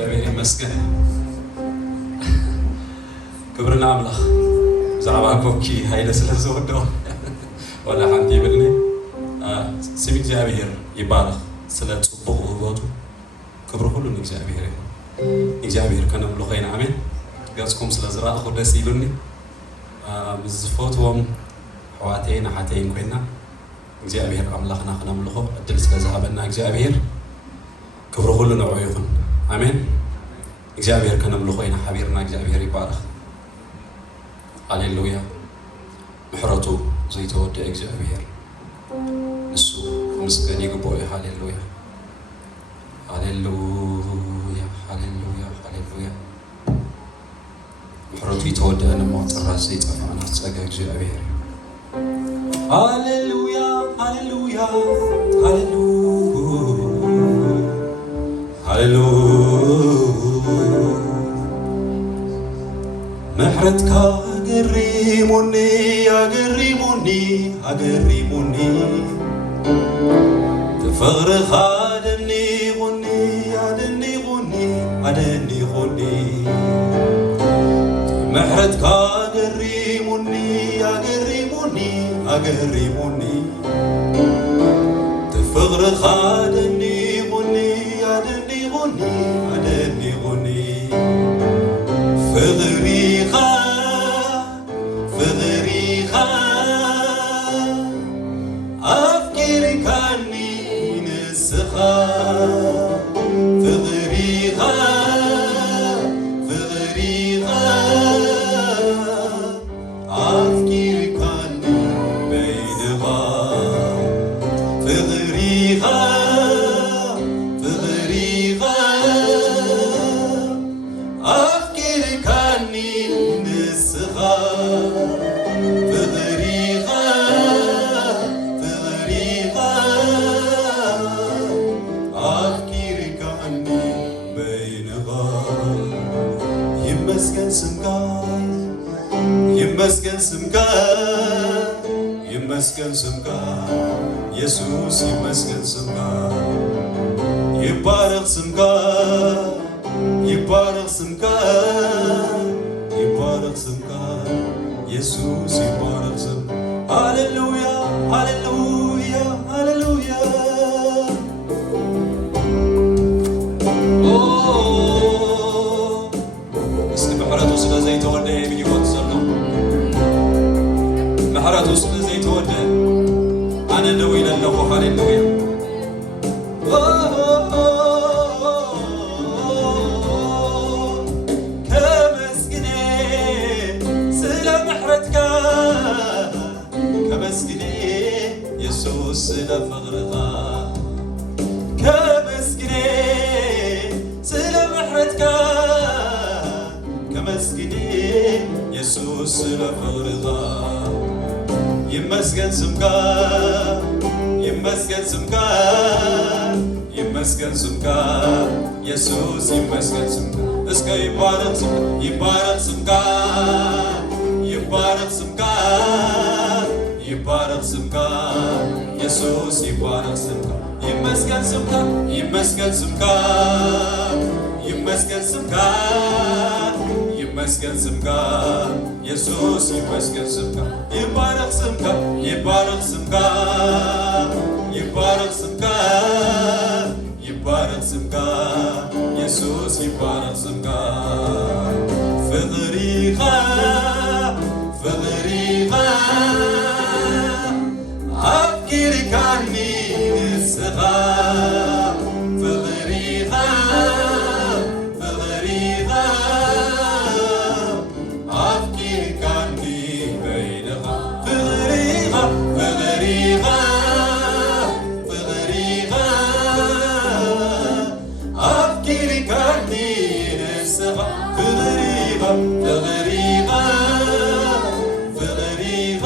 እግዚአብሔር ይመስገን። ክብርና አምላክ ዛዕባ ኮኪ ኃይለ ስለዘወደው ወላ ሓንቲ ይብልኒ ስም እግዚአብሔር ይባረክ ስለ ጽቡቕ ውበቱ ክብሩ ሁሉ ንእግዚአብሔር እዩ። እግዚአብሔር ከነምልኾ ኢና ኣሜን። ገጽኩም ስለ ዝረኣኹ ደስ ይብልኒ። ብዝፈትዎም ኣሕዋተይን ኣሓተይን ኮይና እግዚአብሔር ኣምላኽና ክነምልኾ ዕድል ስለ ዝሃበና እግዚአብሔር ክብሩ ሁሉ ንዕኡ ይኹን ኣሜን። እግዚአብሔር ከነምልኾ ኢና ሓቢርና እግዚአብሔር ይባረክ። ሃሌሉያ። ምሕረቱ ዘይተወደአ እግዚአብሔር ንሱ ምስገን ይግብኦ እዩ። ሃሌሉያ ሃሌሉያ ሃሌሉያ ሃሌሉያ። ምሕረቱ ይተወደአ እሞ ጥራዝ ዘይጠፋእና ፀጋ እግዚአብሔር ሃሌሉያ ሃሌሉያ ሃሌሉያ ሃሌሉያ። ምሕረትካ አገሪሙኒ አገሪሙኒ አገሪሙኒ ፍቅርኻ አደኒቁኒ አደኒቁኒ አደኒቁኒ ምሕረትካ አገሪሙኒ አገሪሙኒ አገሪሙኒ ፍቅርኻ አደኒቁኒ አደኒቁኒ አደኒቁኒ ፍቅሪኻ ፍቅሪኻ ኣፍቂርካኒ ንስኻ ፍቅሪኻ ፍቅሪኻ ኣፍቂርካኒ በይንኻ ፍቅሪኻ ፍቅሪኻ ኣፍቂርካኒ ንስኻ ፍቅሪኻ ፍቅሪኻ ኣፍቂርካኒ በይንኻ ይመስገን ስምካ ይመስገን ስምካ ይመስገን ስምካ ኢየሱስ ይመስገን ስምካ ይባረክ ስምካ ይባረክ ስምካ ይባረክ ስምካ ኢየሱስ ይባረክ ስምካ ሃሌሉያ ሃሌሉያ ሃሌሉያ። እስቲ ምሕረቱ ስለ ዘይተወደአ ብይወት ዘሎ ምሕረቱ ስለ ዘይተወደአ ኣነ ደው ኢለ ኣለኹ ሃሌሉያ ከመስግኔ ስለ ምሕረትካ ከመስግኔ ኢየሱስ ስለ ፍቅርኻ ከመስግኔ ስለ ምሕረትካ ከመስግኔ ኢየሱስ ስለ ፍቅርኻ ይመስገን ስምካ ይመስገን ስምካ ይመስገን ስምካ ኢየሱስ ይመስገን ስምካ እስከ ይባረክ ስምካ ይባረክ ስምካ ይባረክ ስምካ ይባረክ ስምካ ኢየሱስ ይባረክ ስምካ ይመስገን ስምካ ይመስገን ስምካ ይመስገን ስምካ ይመስገን ስምካ ኢየሱስ ይመስገን ስምካ ይባረክ ስምካ ይባረክ ስምካ ይባረክ ስምካ ይባረክ ስምካ ኢየሱስ ይባረክ ስምካ ፍቅሪኻ ፍቅሪኻ ኣፍቂርካኒ ንስኻ ፍቅሪኻ ፍቅሪኻ ኣፍቂርካኒ በይንኻ ፍቅሪኻ ፍቅሪኻ ፍቅሪኻ ኣፍቂርካኒ ንስኻ ፍቅሪኻ ፍቅሪኻ ፍቅሪኻ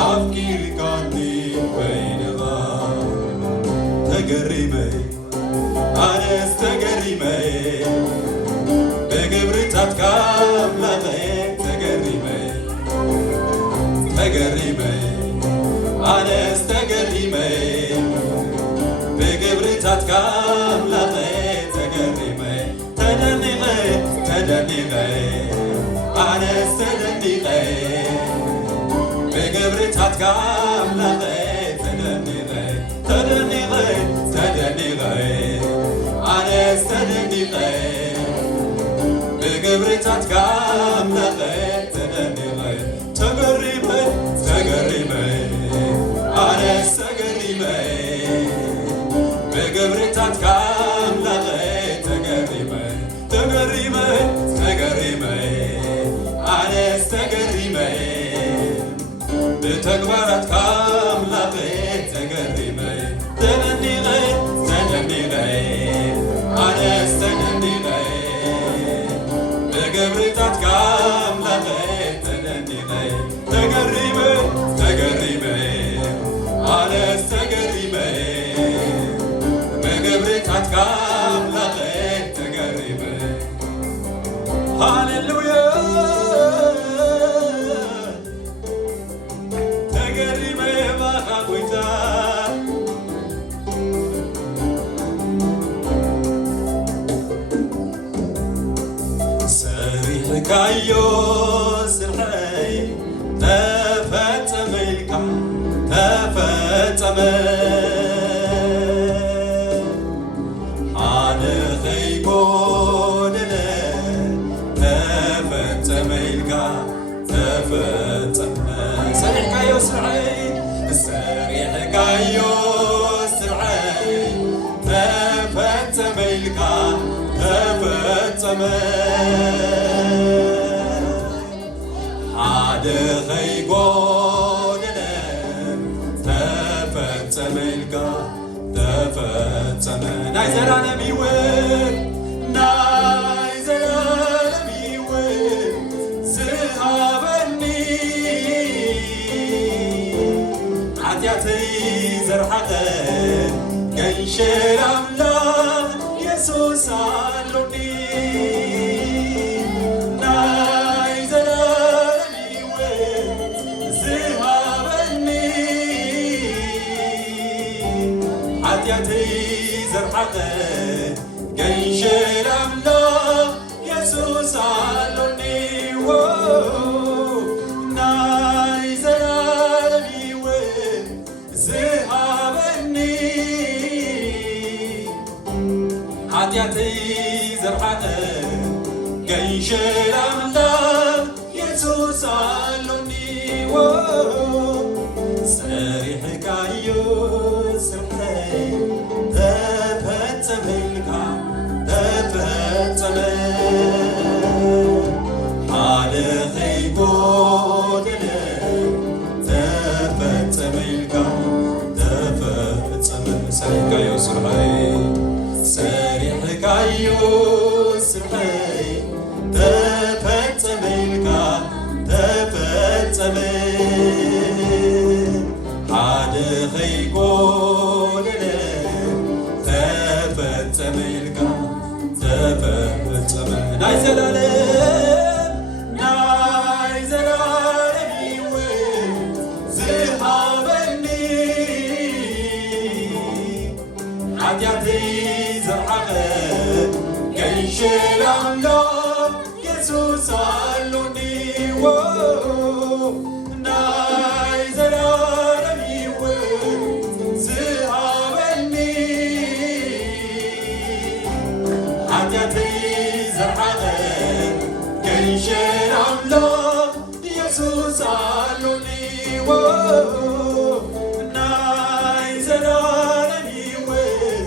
ኣፍቂርካኒ በይንኻ ተገሪመ ኣነስ ተገሪመ ብግብርታትካ ኣምላኸየ ተገሪመ ተገሪመ ኣነስ ተገሪመ ብግብርታትካ ኣምላኸየ بقبرتات كاملة تدني أنا استدني بقبرتات كاملة تدني تقريبا أنا استقريبا بقبرتات كاملة تقريبا أنا استقريبا بتكبرت كاملة تقريبا تدني أنا استدني بقبرتات كاملة تدني تقريبا أنا استقريبا بقبرتات كاملة تقريبا هاليلويا تقريبا بخاطويتا سريح كايو سرحي تفتم الكع تفتم على خيبون تفتم الكع تفتم سريح كايو سرحي سريح كايو سرحي تفتم الكع تفتم عاد خيقون تفتم القا تفتم نايزل أنا ميوين نايزل أنا ميوين زهابني عدياتي زرحتي قنشل أملاك يسوس علوني عدياتي زرحتي قنشل أملاك يسوس علوني نايزل عالمي وين زهابني عدياتي زرحتي قنشل أملاك يسوس علوني سريح كايو سرحي تفتم الكع تفتم على خيبون تفتم الكع تفتم سريح كايو سرحي سريح كايو سرحي تفتم الكع تفتم عاد خيقون تفتم القا تفتم نايزل يوين زهابني عدياتي زرحقه قنشل أملاك يسوس علوني نايزل قنشل أملاك يسوس علوني نايزل علني وين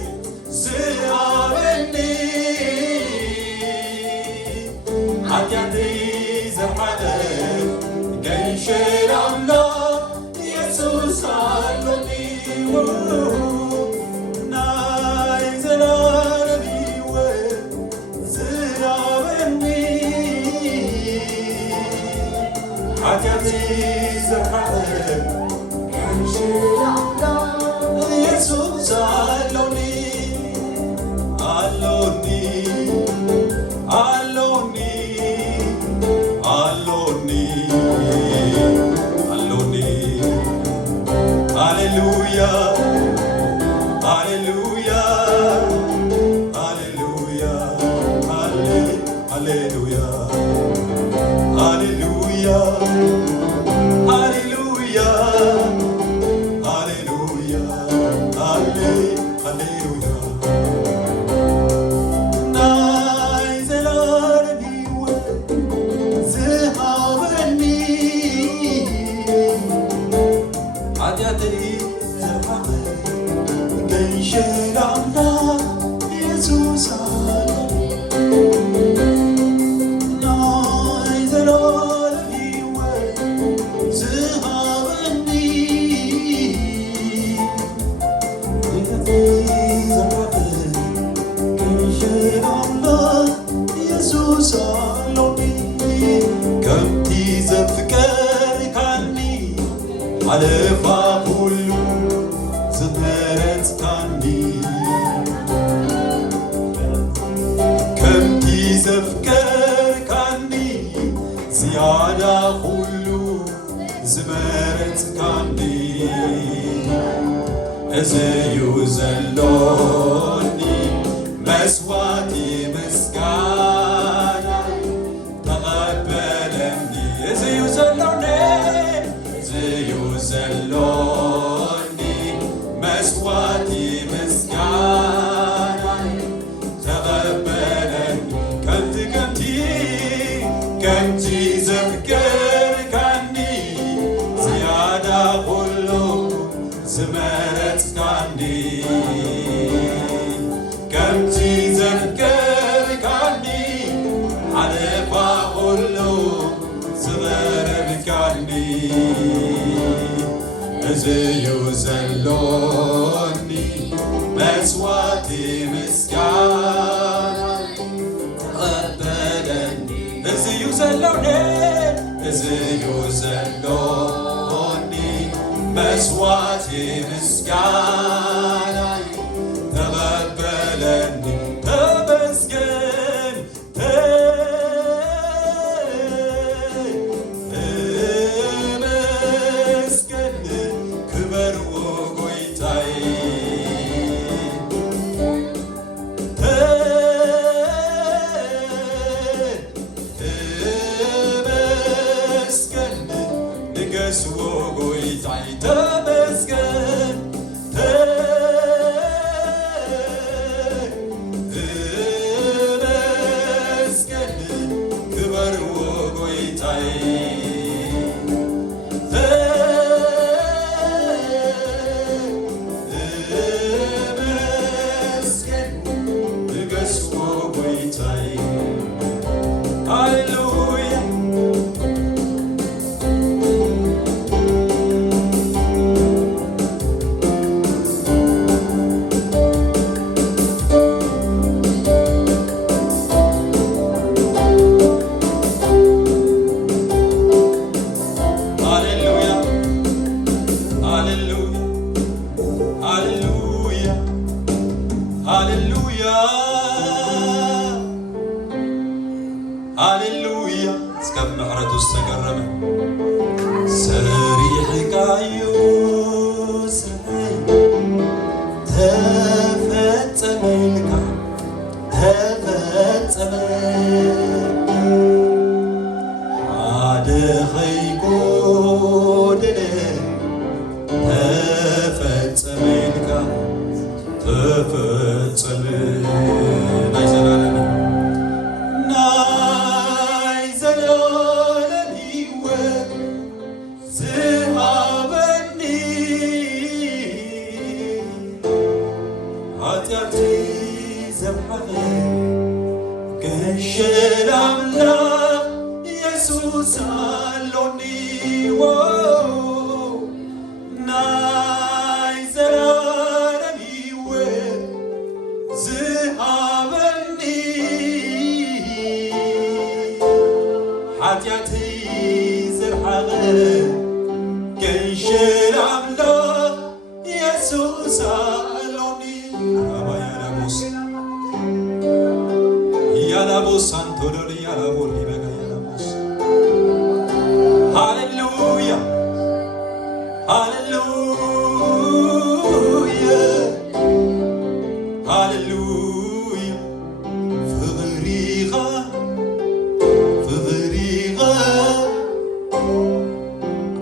زهابني عدياتي زرحتي قنشل أملاك يسوس علوني نايزل علني وين زهابني عدياتي زرحتي قنشل أملاك يسوس علوني Hallelujah, hallelujah, hallelujah, hallelujah, hallelujah, hallelujah.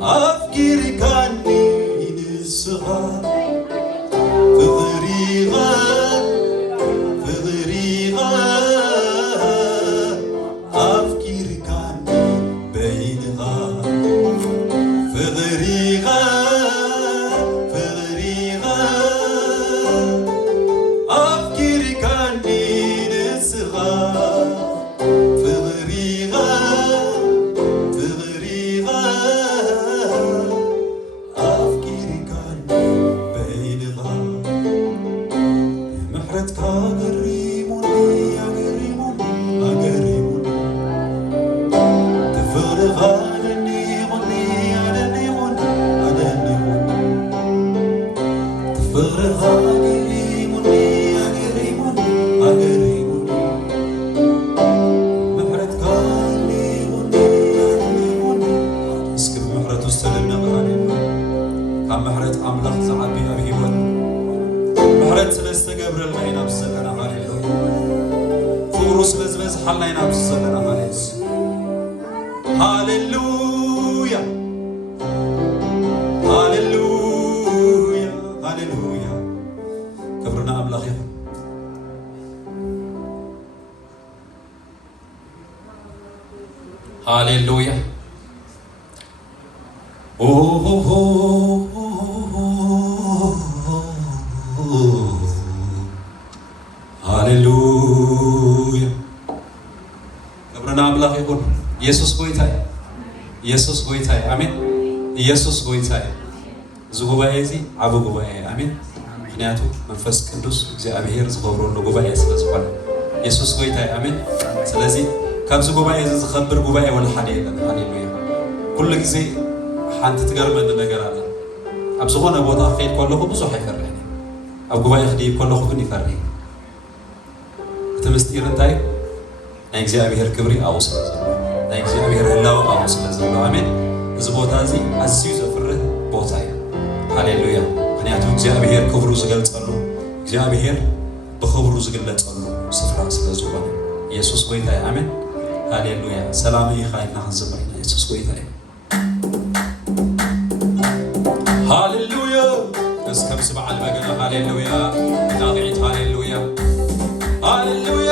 Afgir kanni nisra, fadri Hallelujah. Hallelujah. ክብርና አምላክ ይሁን። ኢየሱስ ጌታዬ፣ ኢየሱስ ጌታዬ፣ አሜን። ኢየሱስ ጌታዬ። እዚ ጉባኤ እዚ ዓብ ጉባኤ አሜን። ምክንያቱ መንፈስ ቅዱስ እግዚአብሔር ዝኸብረሉ ጉባኤ ስለ ዝኾነ ኢየሱስ ጌታዬ አሜን። ስለዚ ካብዚ ጉባኤ እዚ ዝኸብር ጉባኤ ወላ ሓደ የለን። ሃሌሉያ። ኩሉ ግዜ ሓንቲ ትገርመኒ ነገር ኣላ። ኣብ ዝኾነ ቦታ ክኸይድ ከለኹ ብዙሕ ኣይፈርሕን፣ ኣብ ጉባኤ ክድይብ ከለኹ ግን ይፈርሕ። እቲ ምስጢር እንታይ? ናይ እግዚኣብሔር ክብሪ ኣብኡ ስለ ዘሎ፣ ናይ እግዚኣብሔር ህላወ ኣብኡ ስለ ዘሎ ኣሜን። እዚ ቦታ እዚ ኣዝዩ ዘፍርህ ቦታ እዩ። ሃሌሉያ። ምክንያቱ እግዚኣብሔር ክብሩ ዝገልፀሉ፣ እግዚኣብሔር ብክብሩ ዝግለፀሉ ስፍራ ስለ ዝኾነ ኢየሱስ ጌታ እዩ አሜን። ሃሌሉያ። ሰላም ይኻይና ክንዝምር ኢየሱስ ጌታ እዩ። ሃሌሉያ። እስከ ምስ በዓል በገና ሃሌሉያ። ናግዒት ሃሌሉያ ሃሌሉያ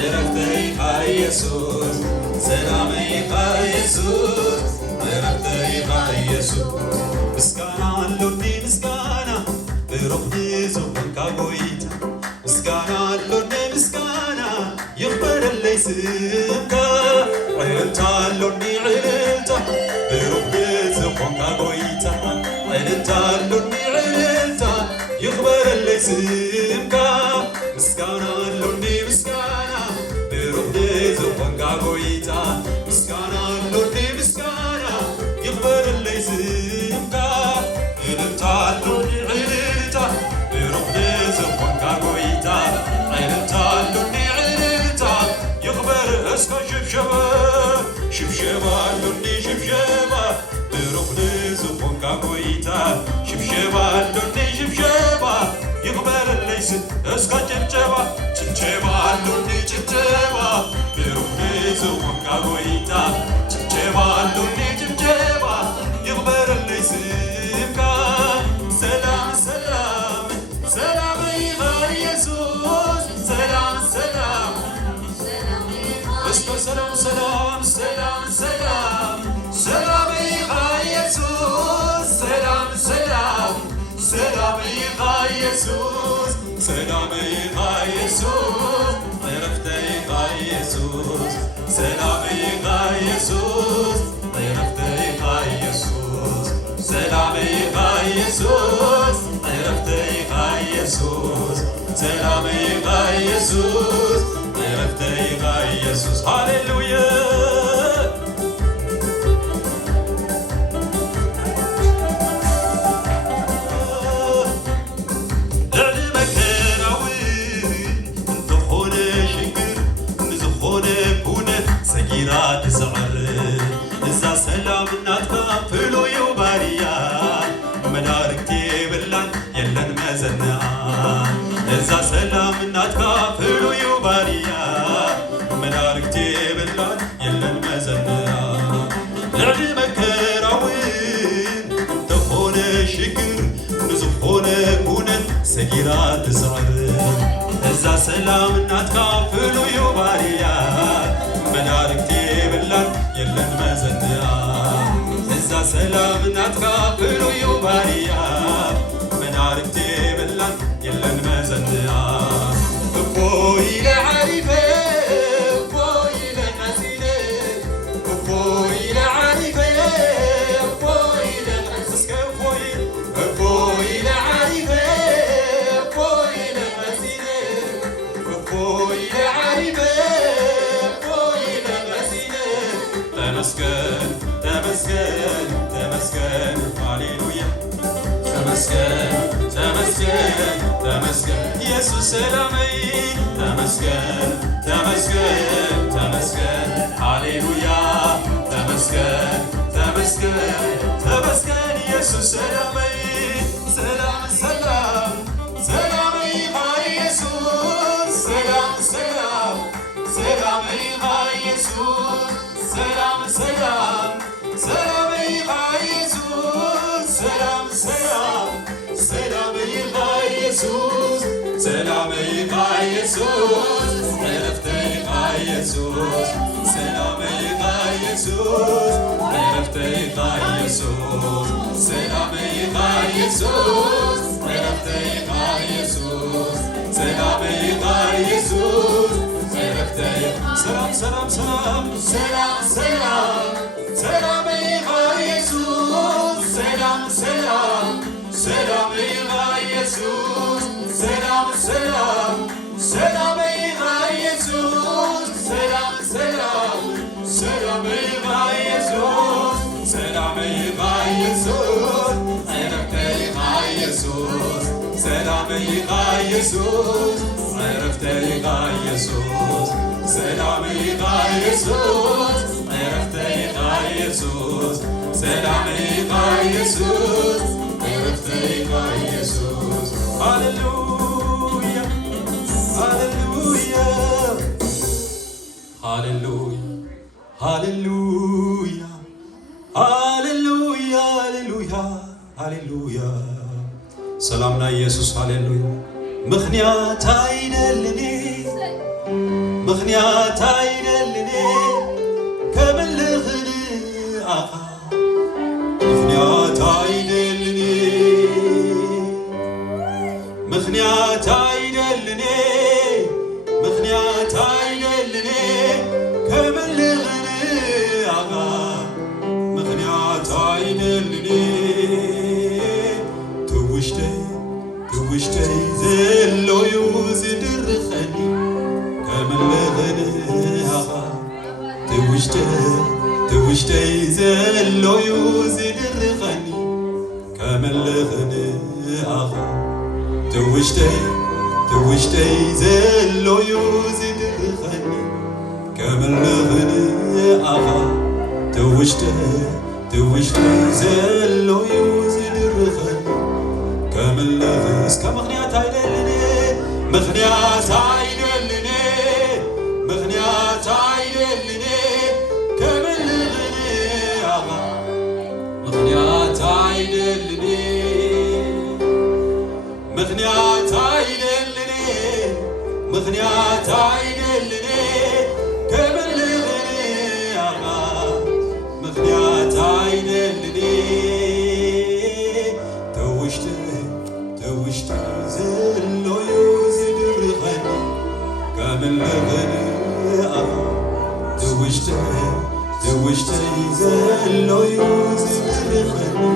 عرفتي يسوع سلامي يسوع عرفتي يسوع مسكانا لوني مسكانا بركني زوجك أبويتا مسكانا لوني مسكانا يخبر اللي سمكا عيلتا لوني عيلتا بركني زوجك أبويتا عيلتا لوني عيلتا يخبر اللي سمكا مسكانا لوني مسكانا بركني زوجك أبويتا مسكانا لوني مسكانا يخبر اللي سمكا عيلتا لوني عيلتا بركني زوجك أبويتا عيلتا لوني عيلتا يخبر اسكا شبشبا لوني شبشبا بركني زوجك أبويتا شبشبا لوني شبشبا يخبر الليس اسكا شبشبا لوني شبشبا بركني زوجك أبويتا شبشبا لوني شبشبا يخبر الليس سلام سلام سلام يا يسوع سلام سلام اسكا سلام سلام سلام سلام سلام يا يسوع سلام سلام سلام يا يسوع سلام يا يسوع عرفتي يا يسوع سلام يا يسوع عرفتي يا يسوع سلام يا يسوع عرفتي يا يسوع سلام يا يسوع عرفتي يا يسوع هاليلويا سجيرات زعر إذا سلام ناتفا فلو يوباريا منارك تيبلان يلن مزنا إذا سلام ناتفا فلو يوباريا منارك تيبلان يلن مزنا نعلمك راوين تخون شكر نزخون بونن سجيرات زعر إذا سلام ناتفا فلو يوباريا منارك تيبلان يلن مزنا إذا سلام نتقابلو يوباريا منارك تيبلان يلن مزنا بوي لعريفة بوي لحزينة بوي لعريفة بوي لحزينة بوي لعريفة بوي لحزينة بوي لعريفة تمسكن تمسكن تمسكن هاليلويا تمسكن تمسكن تمسكن يسوع سلامي تمسكن تمسكن تمسكن هاليلويا تمسكن تمسكن تمسكن يسوع سلامي سلام سلام سلامي يا يسوع سلام سلام سلامي يا يسوع سلام سلام سلام يا يسوع سلام سلام سلام يا يسوع سلام يا يسوع عرفتي يا يسوع سلام يا يسوع عرفتي يا يسوع سلام يا يسوع عرفتي يا يسوع سلام يا يسوع عرفتي سلام سلام سلام سلام سلام سلام يا يسوع سلام سلام سلام يا يسوع سلام سلام سلام يا يسوع سلام سلام سلام يا يسوع سلام يا يسوع عرفتي يا يسوع سلام يا يسوع عرفتي يا يسوع سلام يا يسوع عرفتي يا يسوع سلام يا يسوع عرفتي يا يسوع هاليلويا هاليلويا هاليلويا هاليلويا هاليلويا هاليلويا هاليلويا سلامنا يسوع هاليلويا مخنيات አይደለኔ مخنيات عيدلني كملغني أخا مخنيات عيدلني مخنيات عيدلني مخنيات عيدلني كملغني أخا مخنيات عيدلني توشتي زلو يوزد الرخني كملغني أخا توشتي زلو يوزد الرخني كملغني أخا توشتي زلو يوزد الرخني كملغني أخا توشتي زلو يوزد الرخني كملغس كمغنيات عيدلني مغنيات عيدلني مغنيات عيدلني كملغني أغا مغنيات عيدلني مغنيات عيدلني مغنيات عيدلني كملغني أغا مغنيات عيدلني توشتي زلو يوزد الرغني كملغني أغا توشتي زلو يوزد الرغني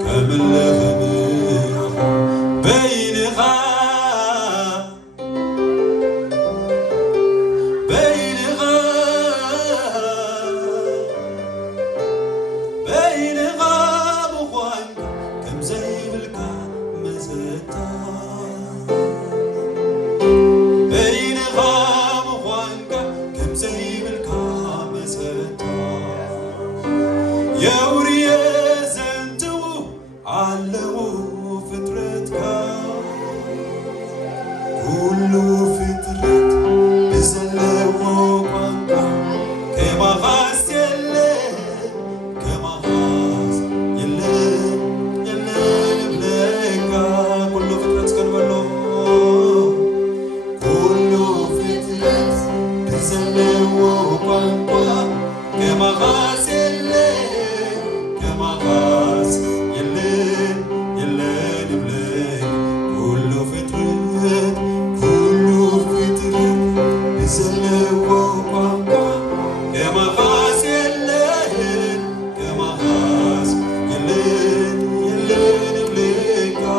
كملغني أغا بينها بخوان كم زي بالكا مزتا بينها بخوان كم زي بالكا مزتا يا وريا زنتو علو فترتك كله فترت بزلو قنقا كما غاس يلي كما غاس يلي بليكا كله فترت كنبلو كله فترت بزلو قنقا كما غاس يلي كما غاس يلي بليك كله فترت بزلو قنقا كما غاس يلي كما غاس يلي بليكا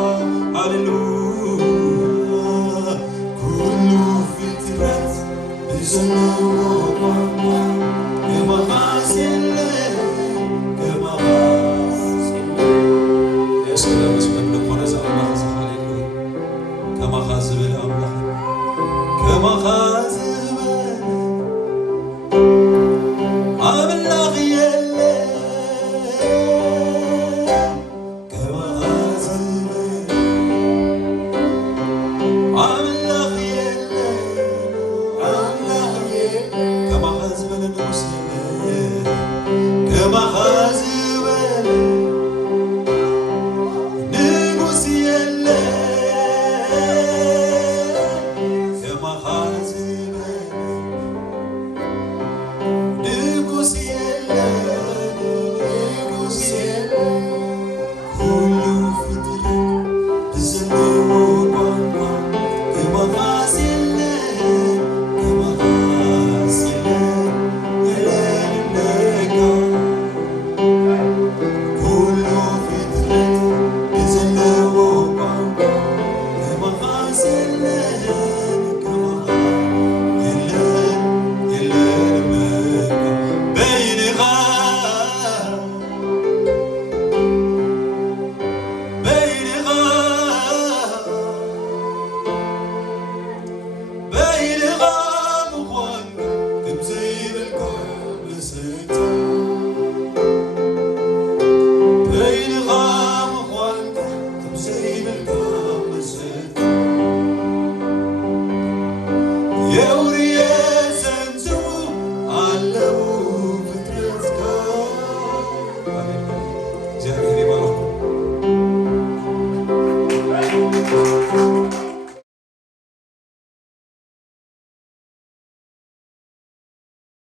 هاليلويا كله فترت بزلو قنقا كما غاس يلي كما غاس يا سلام اسمك لقنا زغما خزخ هاليلويا كما غاز بالأملاح كما غاز بالأملاح يلي كما غاز بالأملاح يلي كما غاز بالنوس كما غاز بالنوس يلي كما غاز